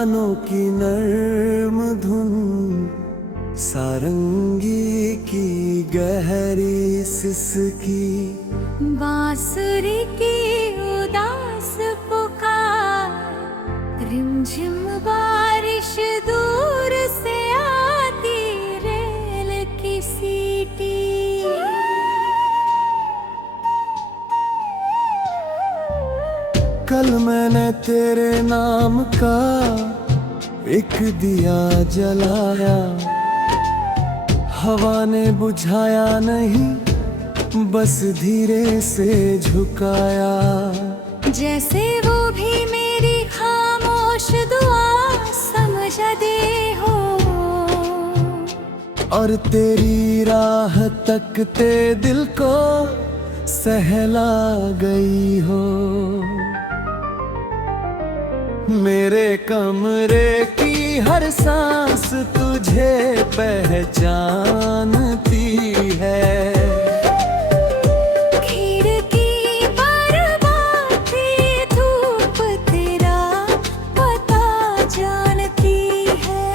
गानों की नर्म धुन, सारंगी की गहरी सिसकी, बांसुरी की उदास पुकार, रिमझिम बारिश दूर से आती रेल की सीटी। कल मैंने तेरे नाम का एक दिया जलाया, हवा ने बुझाया नहीं, बस धीरे से झुकाया। जैसे वो भी मेरी खामोश दुआ समझ दे हो, और तेरी राह तकते दिल को सहला गई हो। मेरे कमरे की हर सांस तुझे पहचानती है। खिड़की पर बाती धूप तेरा पता जानती है।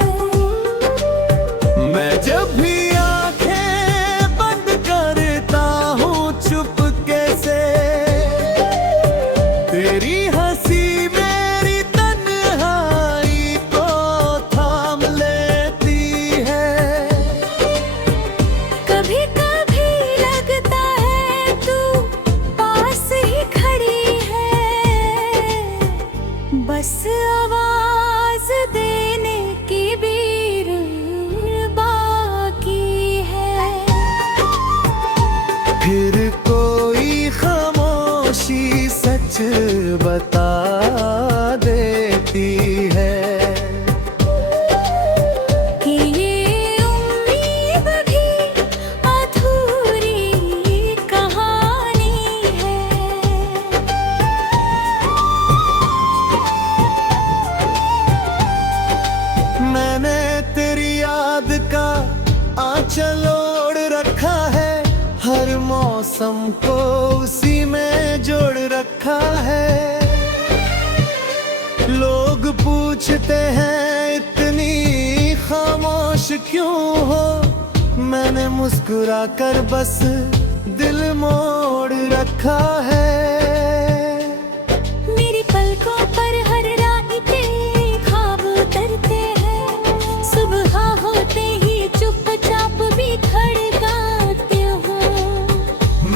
मैं जब भी आंखें बंद करता हूँ चुपके से, तेरी हंसी मेरी तन्हाई को थाम लेती है। कभी कभी लगता है तू पास ही खड़ी है, बस आवाज देने की भी बाकी है। फिर कोई खामोशी सच बता देती है कि ये उम्मीद भी अधूरी कहानी है। मैंने तेरी याद का आंचल ओढ़ रखा है, हर मौसम को उसी में जोड़ रखा है। लोग पूछते हैं इतनी खामोश क्यों हो, मैंने मुस्कुरा कर बस दिल मोड़ रखा है। मेरी पलकों पर हर रात तेरे ख्वाब उतरते हैं, सुबह होते ही चुपचाप भी खड़काते हो।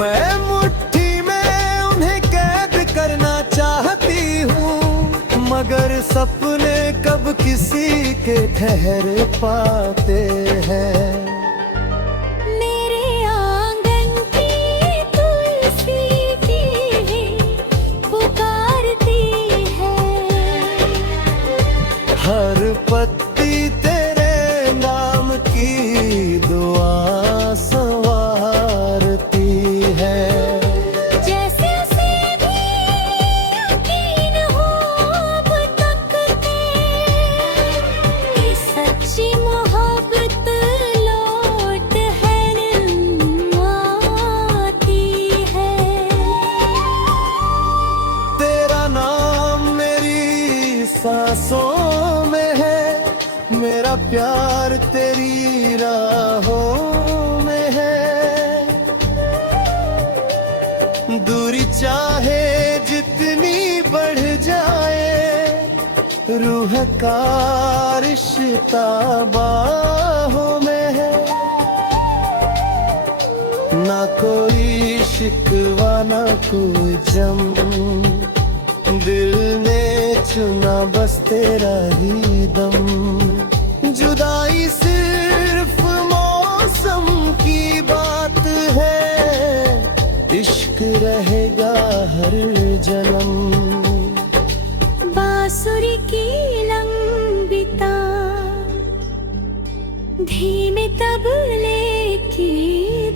मैं मुट्ठी में उन्हें कैद करना चाहती हूँ, मगर सपने कब किसी के ठहर पाते हैं। मेरे आंगन की तुलसी की पुकारती है, हर पत्ती तेरे नाम की दुआ संवारती है। जैसे उसे भी यकीन हो अब तक कि सच्ची मोहब्बत लौट है आती है। तेरा नाम मेरी सांसों में है, मेरा प्यार तेरी राहों में है। दूरी चाहे जितनी बढ़ जाए, रूह का रिश्ता बाहों में है। ना कोई शिकवा ना कोई जम, दिल ने चुना बस तेरा ही दम। जुदाई सिर्फ मौसम की बात है, इश्क रहेगा हर जन्म। बांसुरी की लंबी तार, धीमे तबले की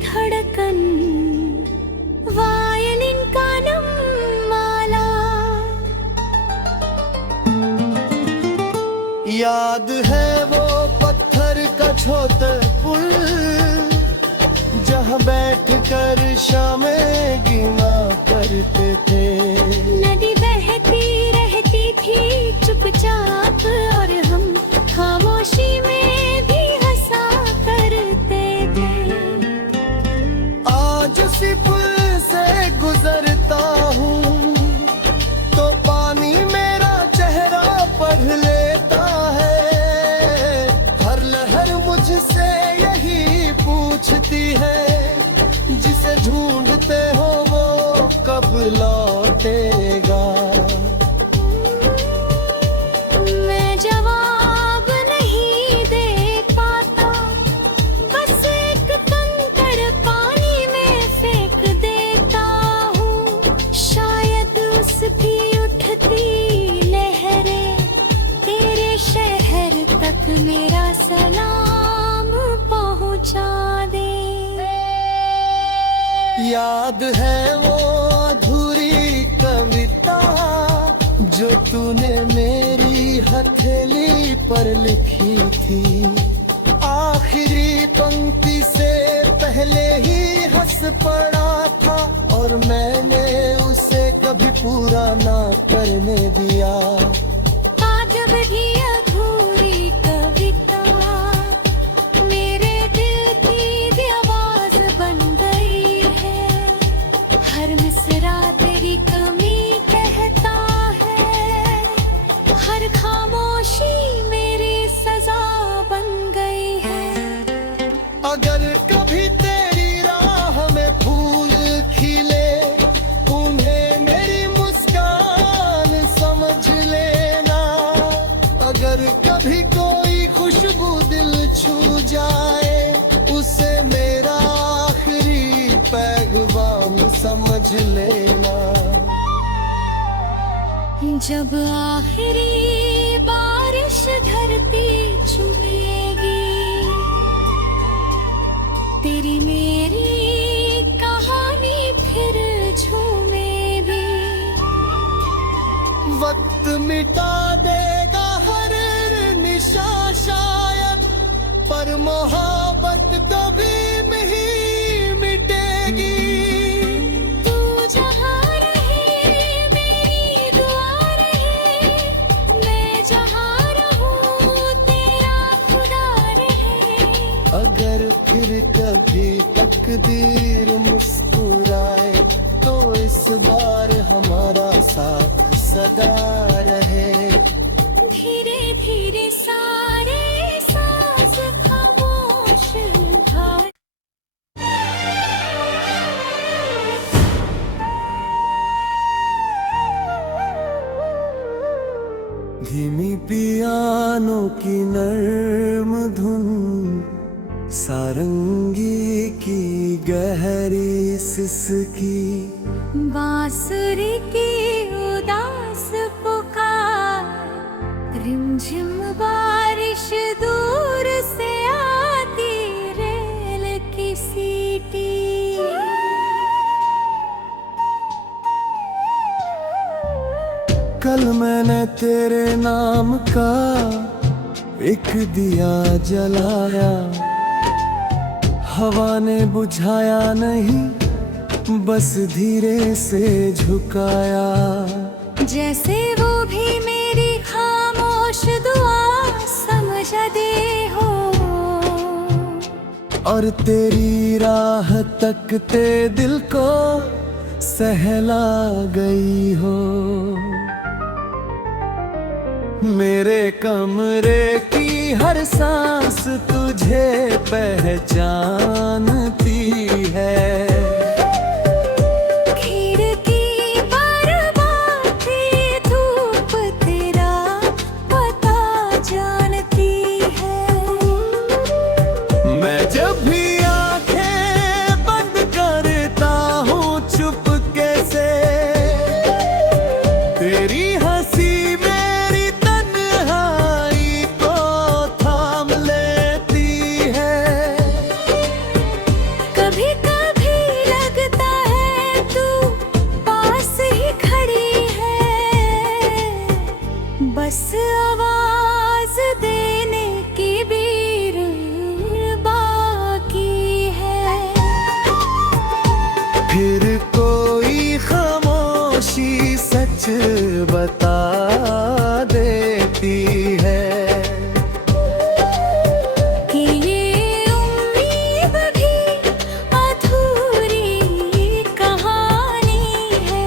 धड़कन, वायलिन का नम माला। याद है वो पत्थर का छोटा पुल, जहाँ बैठ कर शामें गिना करते थे। नदी बहती रहती थी चुपचाप और याद है वो अधूरी कविता जो तूने मेरी हथेली पर लिखी थी। आखिरी पंक्ति से पहले ही हंस पड़ा था और मैंने उसे कभी पूरा ना करने दिया। आज भी अधूरी कविता मेरे दिल की आवाज बन गई है। हर मिसरा तेरी कमी कहता है, हर खामोशी मेरी सजा बन गई है। अगर कभी तेरी राह में फूल खिले, उन्हें मेरी मुस्कान समझ लेना। अगर कभी कोई खुशबू दिल छू जाए, उसे मेरा आखिरी पैगाम समझ लेना। जब आखिरी बारिश धरती छुएगी, तेरी मेरी कहानी फिर झूमेगी। वक्त मिटा देगा हर निशा शायद, पर मोहब्बत कभी नहीं मिटेगी। तू जहाँ रहे मेरी दुआ रहे, मैं जहाँ रहूँ तेरा खुदा रहे। अगर फिर कभी तकदीर मुस्कुराए, तो इस बार हमारा साथ सदा रहे। धीरे धीरे सारे सांस खामोश भाग। धीमी पियानो की नर्म धुन, सारंगी की गहरी सिसकी, बांसुरी की उदास पुकार, रिमझिम बारिश दूर से आती रेल की सीटी। कल मैंने तेरे नाम का एक दिया जलाया, हवा ने बुझाया नहीं, बस धीरे से झुकाया। जैसे वो भी मेरी खामोश दुआ समझ दे हो, और तेरी राह तकते दिल को सहला गई हो। मेरे कमरे की हर सांस तुझे पहचानती है। खिड़की पर बाती धूप तेरा पता जानती है। मैं जब भी आंखें बंद करता हूँ चुपके से, तेरी हंसी मेरी तन्हाई को थाम लेती है। कभी कभी लगता है तू पास ही खड़ी है, बस आवाज देने की भी बाकी है। फिर कोई खामोशी सच बता देती है कि ये उम्मीद भी अधूरी कहानी है।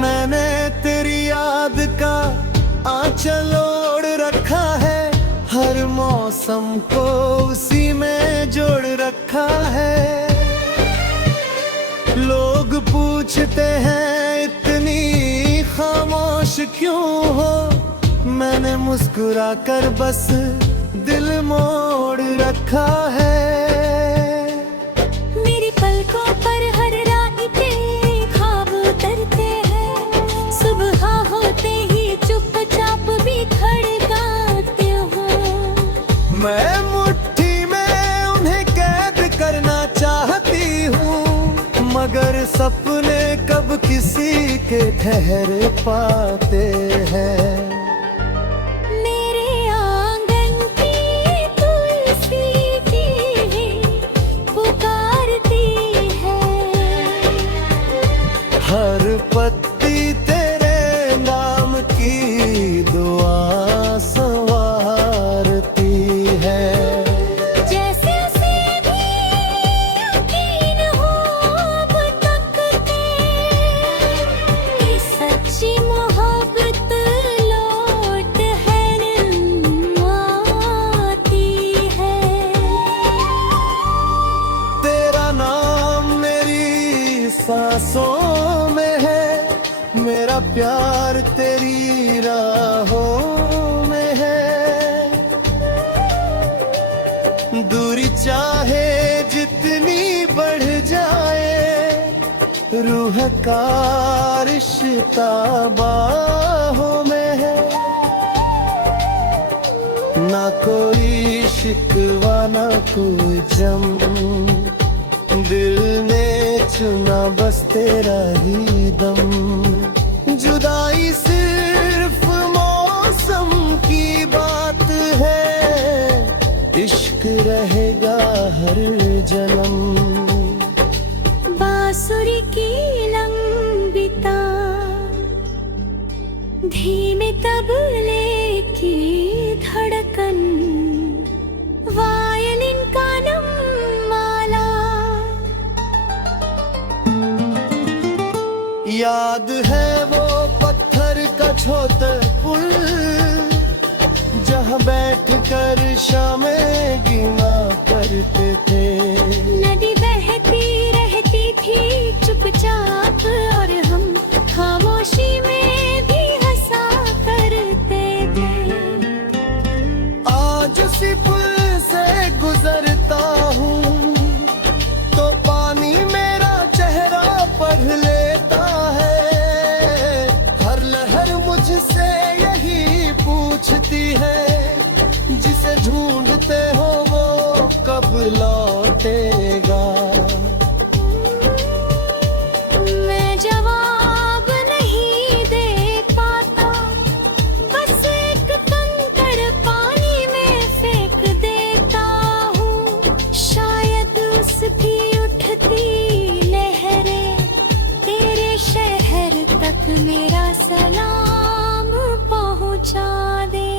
मैंने तेरी याद का आंचल ओढ़ रखा है, हर मौसम को उसी में जोड़ रखा है। लोग पूछते हैं इतनी खामोश क्यों हो, मैंने मुस्कुरा कर बस दिल मोड़ रखा है। मेरी पलकों पर हर रात तेरे ख्वाब उतरते हैं, सुबह होते ही चुपचाप भी खड़काते हो। सपने कब किसी के ठहर पाते हैं। मेरे आंगन की तुलसी की पुकारती है। हर पत्ती तेरे नाम की दुआ संवारती है। जैसे उसे भी यकीन हो अब तक के, कि सच्ची मोहब्बत लौट है आती है। तेरा नाम मेरी सांसों में है, मेरा प्यार तेरी राहों में है। दूरी चाहे जितनी बढ़ जाए, रूह का रिश्ता बाहों में है। ना कोई शिकवा ना कोई जम, दिल ने चुना बस तेरा ही दम। जुदाई सिर्फ मौसम की बात है, इश्क रहेगा हर जन्म। बांसुरी की लंबी तार, धीमे तबले की धड़कन, वायलिन का नम माला। याद है वो पत्थर का छोटा पुल, जहाँ बैठ कर शामें गिना करते थे। नदी बहती रहती थी चुपचाप, और हम खामोशी में भी हंसा करते थे। आज उसी पुल से गुजरता हूँ तो पानी मेरा चेहरा पढ़ लेता है। हर लहर मुझसे यही पूछती है, जिसे ढूंढते हो वो कब लौटेगा। मैं जवाब नहीं दे पाता, बस एक कंकड़ पानी में फेंक देता हूँ। शायद उसकी उठती लहरें तेरे शहर तक मेरा सलाम पहुँचा दे।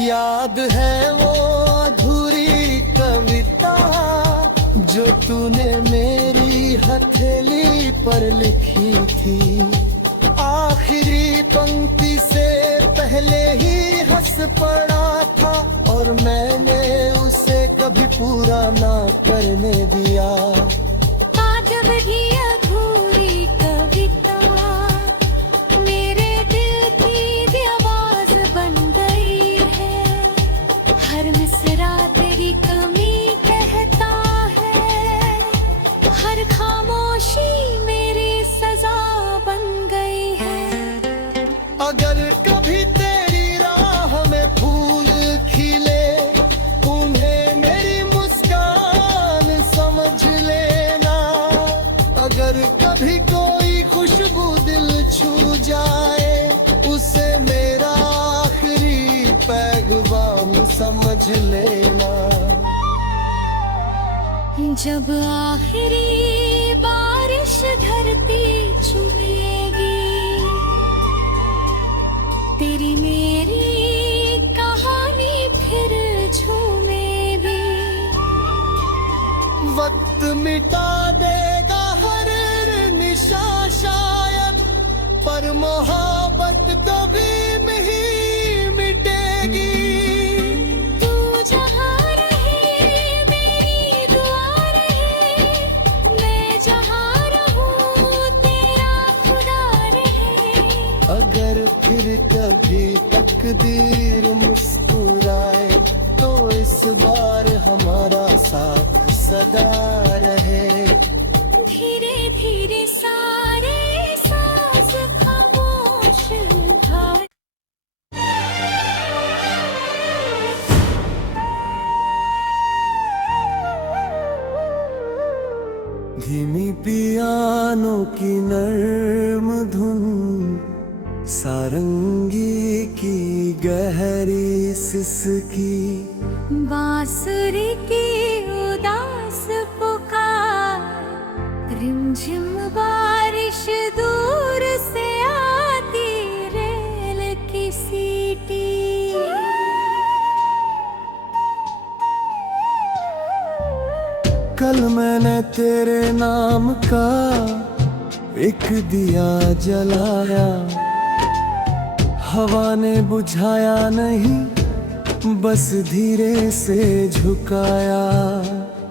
याद है वो अधूरी कविता, जो तूने मेरी हथेली पर लिखी थी। आखिरी पंक्ति से पहले ही हंस पड़ा था, और मैंने उसे कभी पूरा ना करने दिया। आज भी अधूरी कविता मेरे दिल की आवाज बन गई है। हर मिसरा तेरी कमी कहता है, हर खामोशी मेरी सजा बन गई है। अगर कभी तेरी राह में फूल खिले, उन्हें मेरी मुस्कान समझ लेना। अगर कभी कोई खुशबू दिल छू जाए, उसे मेरा आखिरी पैगाम समझ लेना। जब आखिरी बारिश धरती छुएगी, तेरी मेरी कहानी फिर झूमेगी। वक्त मिटा देगा हर निशा शायद, पर मोहब्बत कभी नहीं मिटेगी। तू जहाँ रहे मेरी दुआ रहे, मैं जहाँ रहूँ तेरा खुदा रहे। अगर फिर कभी तकदीर मुस्कुराए, तो इस बार हमारा साथ सदा रहे। धीरे धीरे सारे सांस खामोश था। धीमे गानों की नर्म धुन, सारंगी की गहरी सिसकी, बांसुरी की उदास पुकार, रिमझिम बारिश दूर से आती रेल की सीटी। कल मैंने तेरे नाम का एक दिया जलाया, हवा ने बुझाया नहीं, बस धीरे से झुकाया।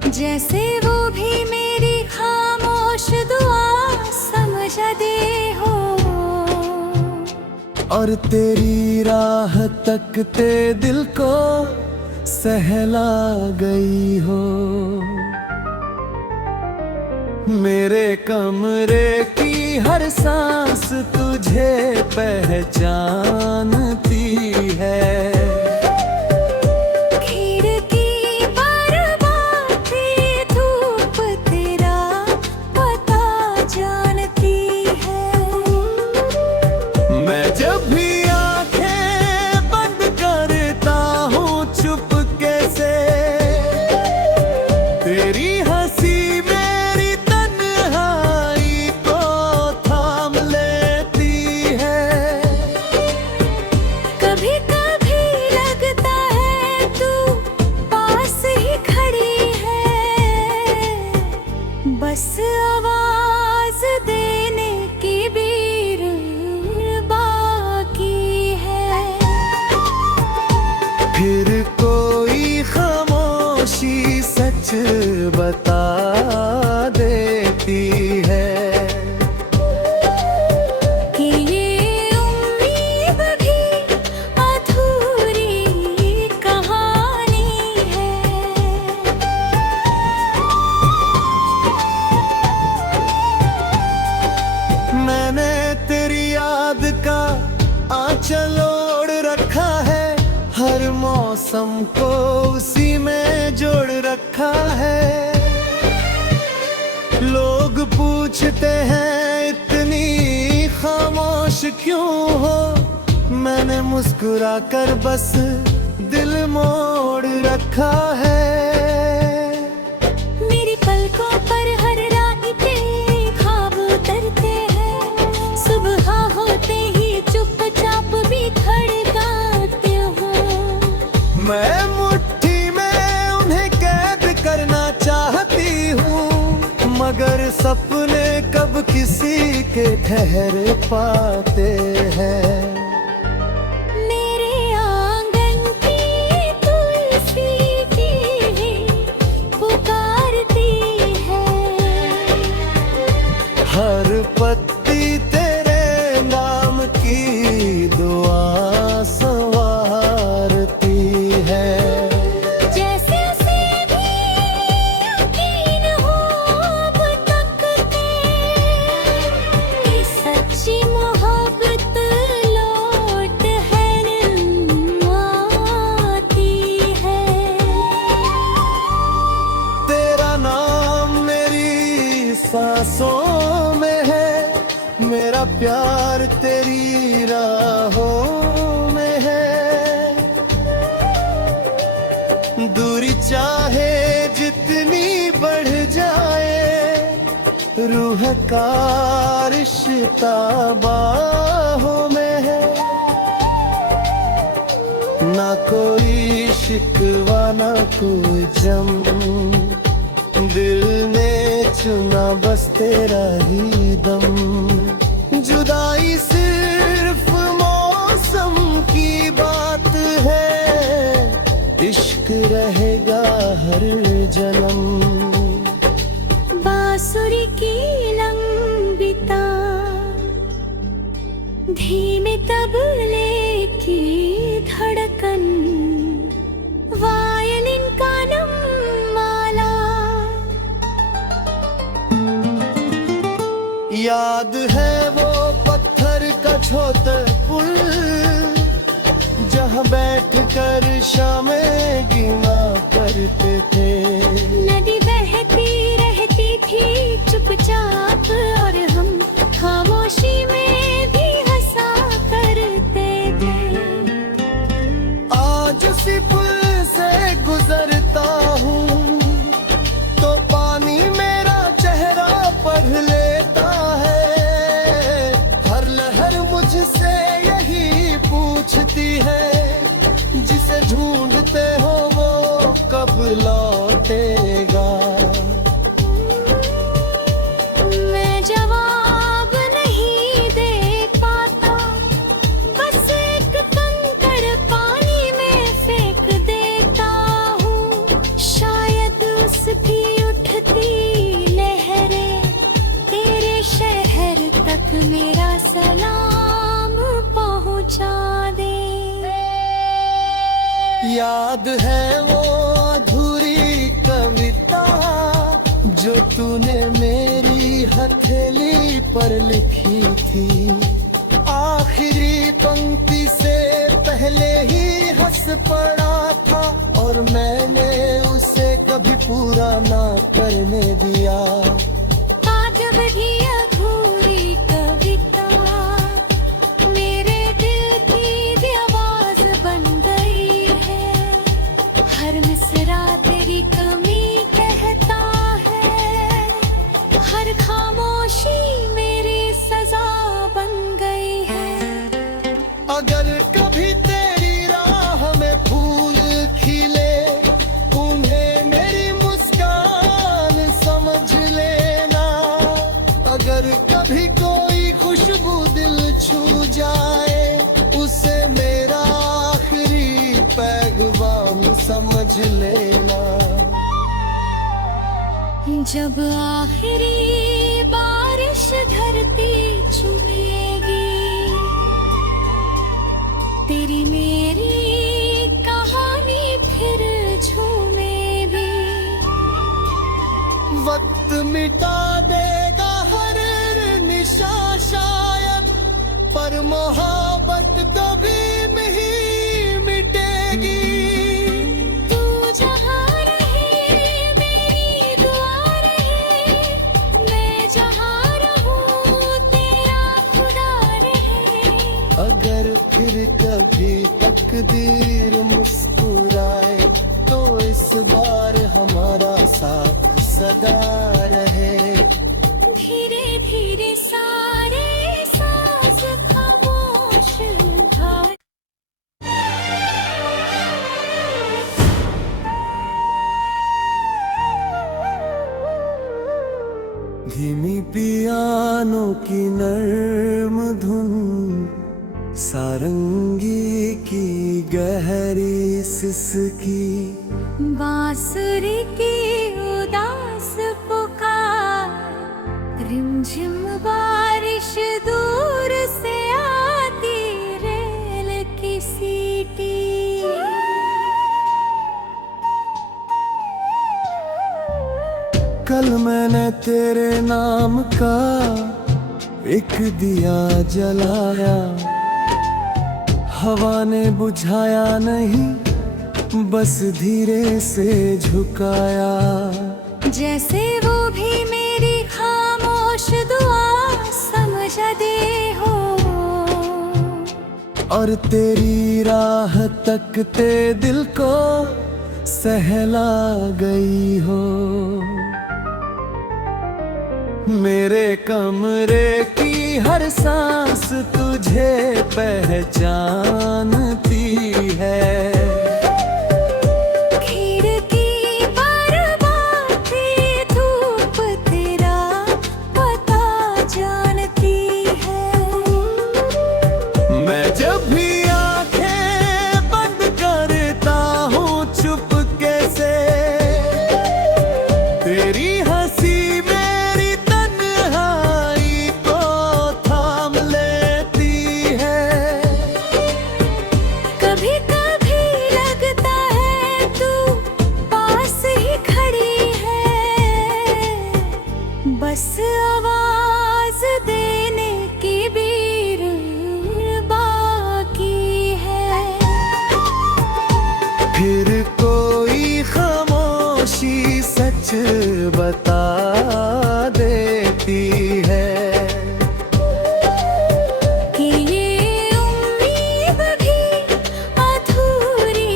जैसे वो भी मेरी खामोश दुआ समझ दे हो, और तेरी राह तकते दिल को सहला गई हो। मेरे कमरे की हर सांस तुझे पहचानती है। खिड़की पर बाती धूप तेरा पता जानती है। मैं जब भी आंखें बंद करता हूँ चुपके से, तेरी हंसी मेरी तन्हाई को थाम लेती है। कभी कभी लगता है तू पास ही खड़ी है, बस आवाज देने की बीर बाकी है। फिर कोई खामोशी सच बता देती है कि ये उम्मीद भी अधूरी कहानी है। मैंने तेरी याद का आंचल ओढ़ रखा है, हर मौसम को उसी में जोड़ रखा है। लोग पूछते हैं इतनी खामोश क्यों हो, मैंने मुस्कुरा कर बस दिल मोड़ रखा है। मेरी पलकों पर हर रात तेरे ख्वाब उतरते हैं, सुबह होते ही चुपचाप बिखर जाते हो। मैं मुट्ठी में उन्हें कैद करना चाहती हूँ, मगर सपने कब किसी के ठहर पाते हैं। मेरे आंगन की तुलसी भी पुकारती है। हर पत्ती तेरे नाम की दुआ संवारती है। जैसे उसे भी यकीन हो अब तक कि सच्ची मोहब्बत लौट है आती है। तेरा नाम मेरी सांसों में है, मेरा प्यार तेरी राहों में है। दूरी चाहे जितनी बढ़ जाए, रूह का रिश्ता बाहों में है। ना कोई शिकवा ना कोई जम, दिल ने चुना बस तेरा ही दम। जुदाई सिर्फ मौसम की बात है, इश्क रहेगा हर जन्म। बांसुरी की लंबी तार, धीमे तबले की धड़कन, वायलिन का नम माला। याद है वो पत्थर का छोटा पुल, जहाँ बैठ कर शामें गिना करते थे। नदी बहती रहती थी चुपचाप और याद है वो अधूरी कविता जो तूने मेरी हथेली पर लिखी थी। आखिरी पंक्ति से पहले ही हंस पड़ा था और मैंने उसे कभी पूरा ना करने दिया। आज वही अधूरी कविता मेरे दिल की आवाज बन गई है। हर मिसरा तेरी कमी कहता है, हर खामोशी मेरी सजा बन गई है। अगर कभी तेरी राह में फूल खिले, उन्हें मेरी मुस्कान समझ लेना। अगर कभी कोई खुशबू दिल छू जाए, उसे मेरा आखिरी पैगाम समझ लेना। जब आखिरी बारिश धरती छुएगी, तेरी मेरी कहानी फिर झूमेगी। वक्त मिटा देगा हर निशा शायद, पर मोहब्बत कभी नहीं मिटेगी। तू जहाँ रहे मेरी दुआ रहे, मैं जहाँ रहूं तेरा खुदा रहे। अगर फिर कभी तकदीर मुस्कुराए, तो इस बार हमारा साथ सदा रहे। धीरे धीरे सारे सांस खामोश था। धीमी पियानो की नर्म धुन, सारंगी की गहरी सिसकी, बांसुरी की उदास पुकार, रिमझिम बारिश दूर से आती रेल की सीटी। कल मैंने तेरे नाम का एक दिया जलाया, हवा ने बुझाया नहीं, बस धीरे से झुकाया। जैसे वो भी मेरी खामोश दुआ समझ दे हो, और तेरी राह तकते दिल को सहला गई हो। मेरे कमरे की हर सांस तुझे पहचानती है। खिड़की पर बाती धूप तेरा पता जानती है। मैं जब भी आंखें बंद करता हूँ चुपके से, तेरी हंसी मेरी तन्हाई को थाम लेती है। कभी कभी लगता है तू पास ही खड़ी है, बस आवाज देने की भी बाकी है। फिर कोई खामोशी सच बता देती है कि ये उम्मीद भी अधूरी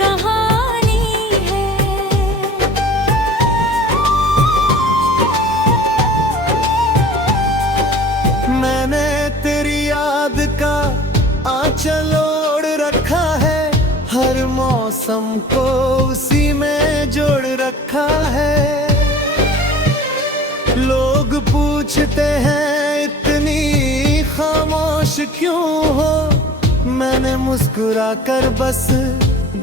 कहानी है। मैंने तेरी याद का आंचल ओढ़ रखा है, हर मौसम को उसी में जोड़ रखा है। लोग पूछते हैं इतनी खामोश क्यों हो, मैंने मुस्कुरा कर बस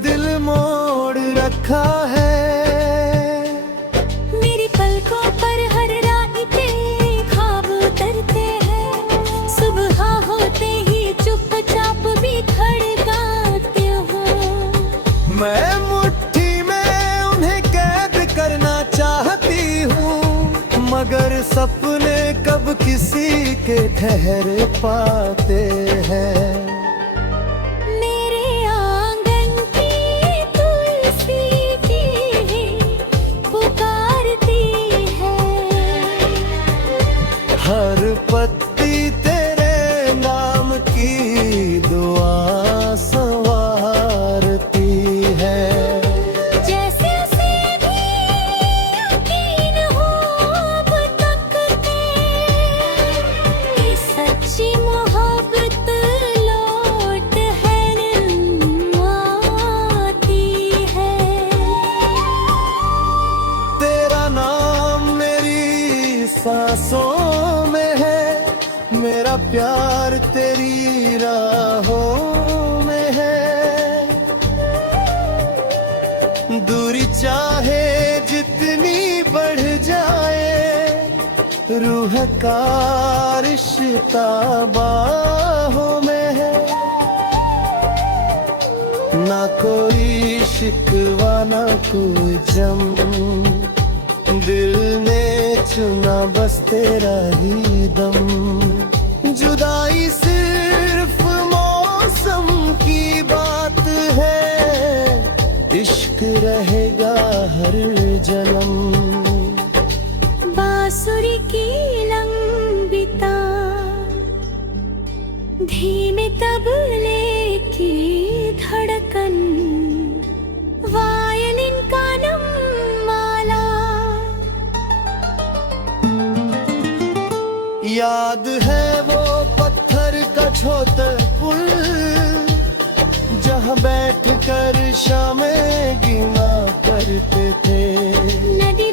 दिल मोड़ रखा है। मेरी पलकों पर हर रात तेरे ख्वाब उतरते हैं, सुबह होते ही चुपचाप भी खड़काते हो। सपने कब किसी के ठहर पाते हैं। मेरे आंगन की तुलसी भी पुकारती है। हर पत्ती तेरे नाम की दुआ संवारती है। जैसे उसे भी यकीन हो अब तक कि सच्ची मोहब्बत लौट है आती है। तेरा नाम मेरी सांसों में है, मेरा प्यार तेरी राहों में है। दूरी चाहे जितनी बढ़ जाए, रूह का रिश्ता बाहों में है। ना कोई शिकवा ना कोई जम, दिल ने चुना बस तेरा ही दम। जुदाई सिर्फ मौसम की बात है, इश्क रहेगा हर जन्म। बांसुरी की लंबी तार, धीमे तबले की धड़कन, वायलिन का नम माला। याद है वो पत्थर का छोटा पुल, जहाँ बैठ कर शामें गिना करते थे। नदी